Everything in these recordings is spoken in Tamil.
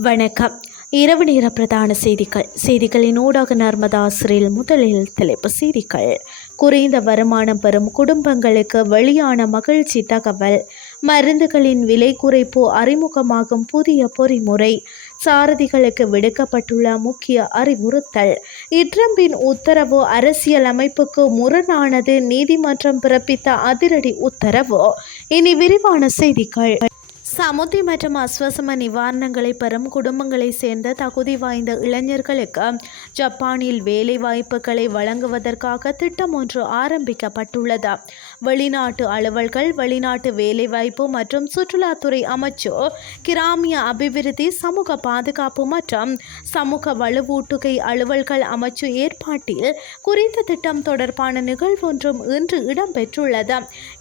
வணக்கம். இரவு நேர பிரதான செய்திகள். செய்திகளின் ஊடாக நர்மதா முதலில் தலைப்பு செய்திகள். குறைந்த வருமானம் பெறும் குடும்பங்களுக்கு வெளியான மகிழ்ச்சி தகவல். மருந்துகளின் விலை குறைப்பு அறிமுகமாகும் புதிய பொறிமுறை. சாரதிகளுக்கு விடுக்கப்பட்டுள்ள முக்கிய அறிவுறுத்தல். இட்ரம்பின் உத்தரவு அரசியல் அமைப்புக்கு முரணானது. நீதிமன்றம் பிறப்பித்த அதிரடி உத்தரவு. இனி விரிவான செய்திகள். சமுத்தி மற்றும் அஸ்வசம நிவாரணங்களை பெறும் குடும்பங்களைச் சேர்ந்த தகுதி வாய்ந்த இளைஞர்களுக்கு ஜப்பானில் வேலை வாய்ப்புகளை வழங்குவதற்காக திட்டம் ஒன்று ஆரம்பிக்கப்பட்டுள்ளது. வெளிநாட்டு அலுவல்கள் வெளிநாட்டு வேலைவாய்ப்பு மற்றும் சுற்றுலாத்துறை அமைச்சு கிராமிய அபிவிருத்தி சமூக பாதுகாப்பு மற்றும் சமூக வலுவூட்டுகை அலுவல்கள் அமைச்சு ஏற்பாட்டில் குறித்த திட்டம் தொடர்பான நிகழ்வொன்றும் இன்று இடம்பெற்றுள்ளது.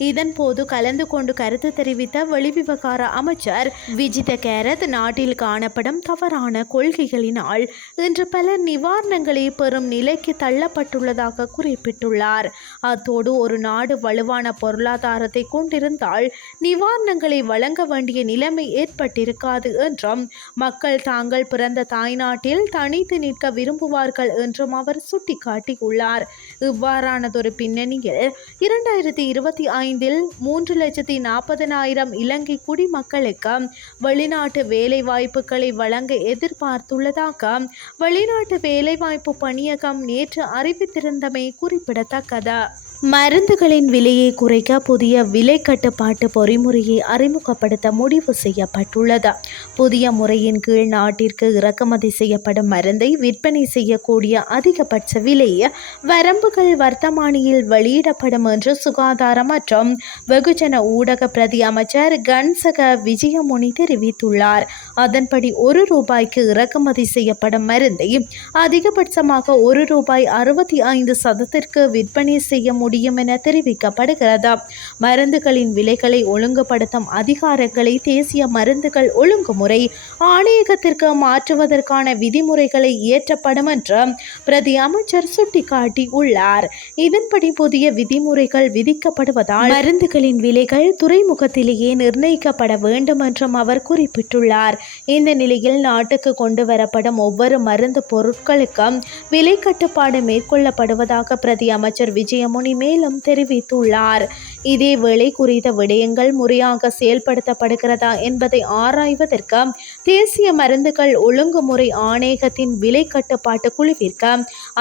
இதன்போது கலந்து கொண்டு கருத்து தெரிவித்த வெளிவிவகார அமைச்சர் விஜித கேரத் நாட்டில் காணப்படும் தவறான கொள்கைகளினால் இன்று பல நிவாரணங்களை பெறும் நிலைக்கு தள்ளப்பட்டுள்ளதாக குறிப்பிட்டுள்ளார். அத்தோடு ஒரு நாடு வலுவான பொருளாதாரத்தை கொண்டிருந்தால் நிவாரணங்களை வழங்க வேண்டிய நிலைமை ஏற்பட்டிருக்காது என்றும் மக்கள் தாங்கள் பிறந்த தாய்நாட்டில் தனித்து நிற்க விரும்புவார்கள் என்றும் அவர் சுட்டிக்காட்டியுள்ளார். இவ்வாறானதொரு பின்னணியில் இரண்டாயிரத்தி இருபத்தி ஐந்தில் மூன்று லட்சத்தி நாற்பதனாயிரம் இலங்கை குடிமக்கள் மக்களுக்கு வெளிநாட்டு வேலைவாய்ப்புகளை வழங்க எதிர்பார்த்துள்ளதாக வெளிநாட்டு வேலைவாய்ப்பு பணியகம் நேற்று அறிவித்திருந்தமை குறிப்பிடத்தக்கது. மருந்துகளின் விலையை குறைக்க புதிய விலை கட்டுப்பாட்டு பொறிமுறையை அறிமுகப்படுத்த முடிவு செய்யப்பட்டுள்ளது. புதிய முறையின் கீழ் நாட்டிற்கு இறக்குமதி செய்யப்படும் மருந்தை விற்பனை செய்யக்கூடிய அதிகபட்ச விலை வரம்புகள் வர்த்தமானியில் வெளியிடப்படும் என்று சுகாதார மற்றும் வெகுஜன ஊடக பிரதி அமைச்சர் கன்சக விஜயமுனி தெரிவித்துள்ளார். அதன்படி ஒரு ரூபாய்க்கு இறக்குமதி செய்யப்படும் மருந்தை அதிகபட்சமாக ஒரு ரூபாய் அறுபத்தி ஐந்து சதத்திற்கு விற்பனை செய்ய முடியும் என தெரிவிக்கப்படுகிறது? மருந்துகளின் விலைகளை ஒழுங்குபடுத்தும் அதிகாரங்களை தேசிய மருந்துகள் ஒழுங்குமுறை ஆணையகத்திற்கு மாற்றுவதற்கான விதிமுறைகளை இயற்றப்படும் என்று பிரதி அமைச்சர் சுட்டிக்காட்டி உள்ளார் இதன்படி புதிய விதிமுறைகள் விதிக்கப்படுவதால் மருந்துகளின் விலைகள் துறைமுகத்திலேயே நிர்ணயிக்கப்பட வேண்டும் என்றும் அவர் குறிப்பிட்டுள்ளார். இந்த நிலையில் நாட்டுக்கு கொண்டு வரப்படும் ஒவ்வொரு மருந்து பொருட்களுக்கும் விலை கட்டுப்பாடு மேற்கொள்ளப்படுவதாக பிரதி அமைச்சர் விஜயமுனி மேலும் தெரிவித்துள்ளார். இதேவேளை குறித்த விடயங்கள் முறையாக செயல்படுத்தப்படுகிறதா என்பதை ஆராய்வதற்கு தேசிய மருந்துகள் ஒழுங்குமுறை ஆணையகத்தின் விலை கட்டுப்பாட்டு குழுவிற்கு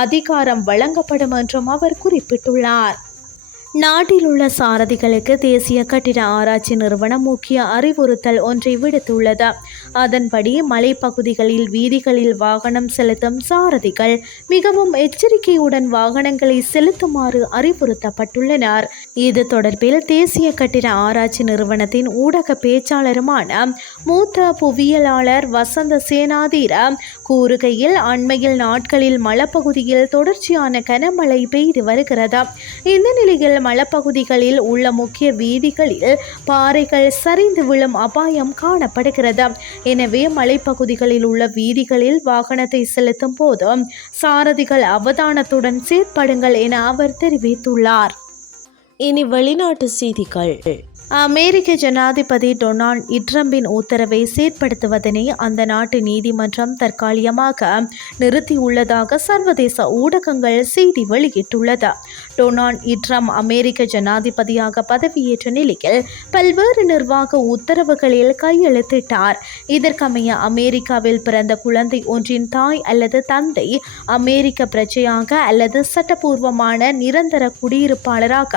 அதிகாரம் வழங்கப்படும் என்றும் அவர் குறிப்பிட்டுள்ளார். நாட்டில் உள்ள சாரதிகளுக்கு தேசிய கட்டிட ஆராய்ச்சி நிறுவனம் முக்கிய அறிவுறுத்தல் ஒன்றை விடுத்துள்ளது. அதன்படி மலைப்பகுதிகளில் வீதிகளில் வாகனம் செலுத்தும் சாரதிகள் மிகவும் எச்சரிக்கையுடன் வாகனங்களை செலுத்துமாறு அறிவுறுத்தப்பட்டுள்ளனர். இது தொடர்பில் தேசிய கட்டிட ஆராய்ச்சி நிறுவனத்தின் ஊடக பேச்சாளருமான மூத்த புவியியலாளர் வசந்த சேனாதீர கூறுகையில் அண்மையில் நாட்களில் மலைப்பகுதியில் தொடர்ச்சியான கனமழை பெய்து வருகிறது. இந்த நிலையில் மலைப்பகுதிகளில் உள்ள முக்கிய வீதிகளில் பாறைகள் சரிந்து விழும் அபாயம் காணப்படுகிறது. எனவே மலைப்பகுதிகளில் உள்ள வீதிகளில் வாகனத்தை செலுத்தும் போது சாரதிகள் அவதானத்துடன் செயற்படுங்கள் என அவர் தெரிவித்துள்ளார். இனி வெளிநாட்டு செய்திகள். அமெரிக்க ஜனாதிபதி டொனால்ட் இட்ரம்பின் உத்தரவை செயற்படுத்துவதனை அந்த நாட்டு நீதிமன்றம் தற்காலிகமாக நிறுத்தியுள்ளதாக சர்வதேச ஊடகங்கள் செய்தி வெளியிட்டுள்ளது. டொனால்ட் இட்ரம் அமெரிக்க ஜனாதிபதியாக பதவியேற்ற நிலையில் பல்வேறு நிர்வாக உத்தரவுகளில் கையெழுத்திட்டார். இதற்கமைய அமெரிக்காவில் பிறந்த குழந்தை ஒன்றின் தாய் அல்லது தந்தை அமெரிக்க பிரஜையாக அல்லது சட்டபூர்வமான நிரந்தர குடியிருப்பாளராக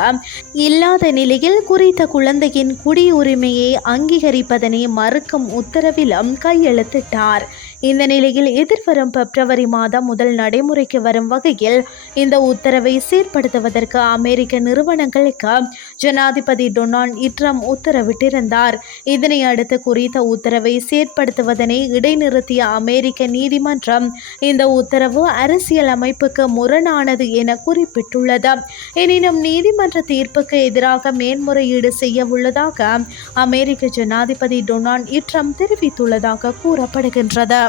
இல்லாத நிலையில் குறித்த குழந்தை குழந்தையின் குடியுரிமையை அங்கீகரிப்பதனை மறுக்கும் உத்தரவிலும் கையெழுத்திட்டார். இந்த நிலையில் எதிர்வரும் பிப்ரவரி மாதம் முதல் நடைமுறைக்கு வரும் வகையில் இந்த உத்தரவை செயற்படுத்துவதற்கு அமெரிக்க நிறுவனங்களுக்கு ஜனாதிபதி டொனால்ட் இட்ரம் உத்தரவிட்டிருந்தார். இதனை அடுத்து குறித்த உத்தரவை செயற்படுத்துவதனை இடைநிறுத்திய அமெரிக்க நீதிமன்றம் இந்த உத்தரவு அரசியல் அமைப்புக்கு முரணானது என குறிப்பிட்டுள்ளது. எனினும் நீதிமன்ற தீர்ப்புக்கு எதிராக மேன்முறையீடு செய்ய உள்ளதாக அமெரிக்க ஜனாதிபதி டொனால்ட் இட்ரம் தெரிவித்துள்ளதாக கூறப்படுகின்றது.